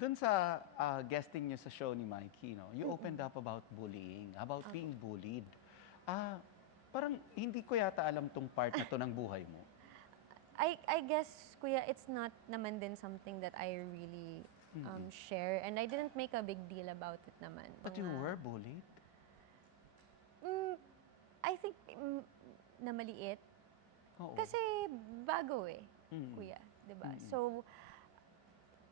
Dun sa guesting niyo sa show ni Mikey 'no, you opened Mm. up about bullying, about Opo. being bullied. Ah, parang hindi ko yata alam 'tong part na 'to ng buhay mo. I guess, kuya, it's not naman din something that I really Mm. share, and I didn't make a big deal about it naman. But you were bullied? Hmm, I think, na maliit. Oo. Kasi bago Mm. kuya, 'di ba? Mm. So,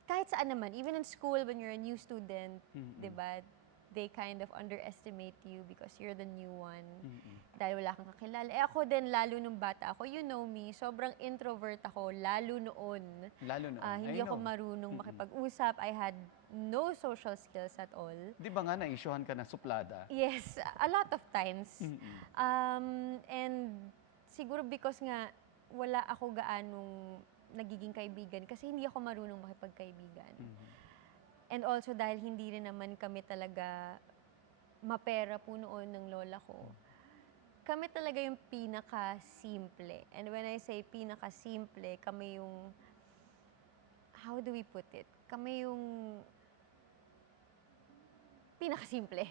kahit saan naman, even in school when you're a new student, 'di Mm. ba, they kind of underestimate you because you're the new one, Mm. dahil wala kang kakilala. Ako din, lalo nung bata ako, you know me, sobrang introvert ako lalo noon. Lalo noon, Hindi I ako know. marunong Mm. makipag-usap. I had no social skills at all. 'Di ba nga na-issuehan ka ng suplada? Yes, a lot of times. Mm. And siguro because nga wala ako gaanong nagiging kaibigan kasi hindi ako marunong makipagkaibigan. Mhm. And also dahil hindi rin naman kami talaga mapera po noon ng lola ko. Kami talaga yung pinakasimple. And when I say pinakasimple, kami yung, how do we put it? Kami yung pinakasimple.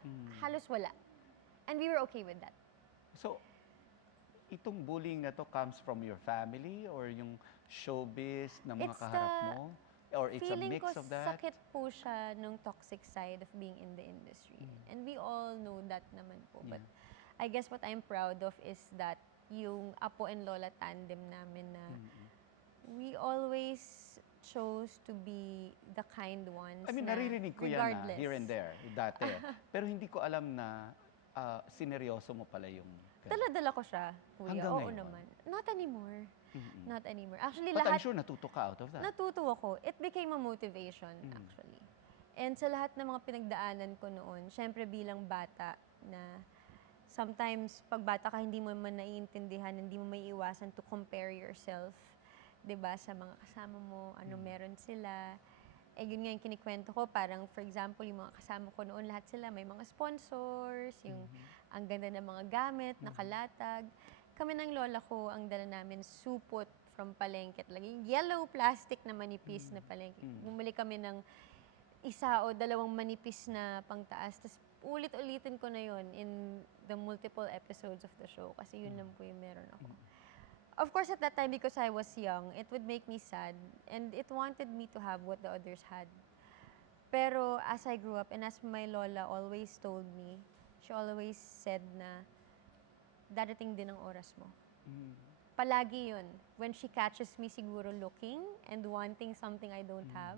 Hmm. Halos wala. And we were okay with that. So, itong bullying na 'to comes from your family or yung showbiz na mga It's kaharap the mo? Or it's a feeling ko mix of that? sakit po siya nung toxic side of being in the industry. And we all know that naman po. But Yeah. I guess what I'm proud of is that yung apo and lola tandem namin na Mm. we always chose to be the kind ones I mean, na naririnig ko yan, regardless. here and there, dati. Pero hindi ko alam na, sineryoso mo pala yung gano'n. Dala-dala ko siya, kuya. Hanggang Oo ngayon? naman. Not anymore. Mm. Not anymore. Actually, But I'm lahat sure natuto ka out of that. natuto ako. It became a motivation, actually. And sa lahat ng mga pinagdaanan ko noon, syempre bilang bata na sometimes pag bata ka, hindi mo man naiintindihan, hindi mo maiiwasan to compare yourself, 'di ba, sa mga kasama mo, ano meron sila. Yun nga yung kinikwento ko, parang for example, yung mga kasama ko noon, lahat sila may mga sponsors, yung ang ganda ng mga gamit, nakalatag. Kami ng lola ko, ang dala namin supot from palengke. Laging yellow plastic na manipis na palengke. Bumili kami ng isa o dalawang manipis na pangtaas. Tapos ulit-ulitin ko na yun in the multiple episodes of the show kasi yun lang po yung meron ako. Of course, at that time, because I was young, it would make me sad and it wanted me to have what the others had. Pero as I grew up and as my lola always told me, she always said na darating din ang oras mo. Palagi yun. When she catches me siguro looking and wanting something I don't have,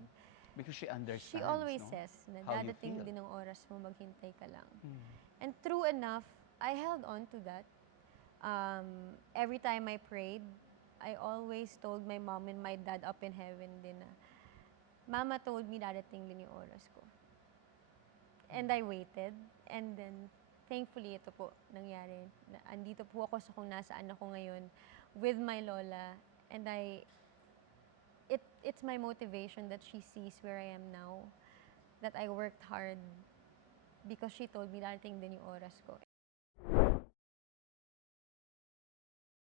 Because she understands, she always no? says na How you dadating feel. din ang oras mo, maghintay ka lang. And true enough, I held on to that. Every time I prayed, I always told my mom and my dad up in heaven din na, Mama told me dadating din yung oras ko. And I waited. And then, thankfully, ito po nangyari. Andito po ako sa kung nasaan ako ngayon with my lola. And it's my motivation that she sees where I am now. That I worked hard because she told me darating din yung oras ko.